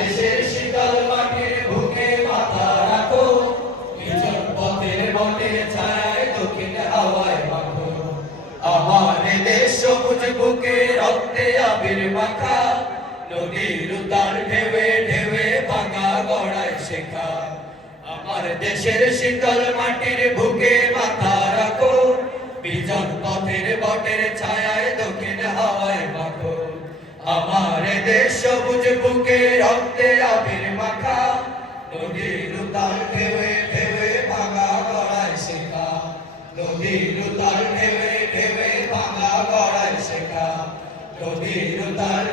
দেশের শীতল মাটির বুকে মাথা রাখো। নিজের পথের বটের ছায় দক্ষিণ হাওয়ায় মাখো আমার দেশ সবুজ বুকে দেশের শীতল মাটির বুকে মাথা রাখো। বিজন পথের বটের ছায় দক্ষিণ হাওয়ায় মাখো আমার দেশ সবুজ নদীর ঢেবে ঢেবে ভাঙা গড়ায় শেখা। নদীর তার ঢেউে ঢেউে ভাঙা গড়ায় শেখা। নদীর উতাল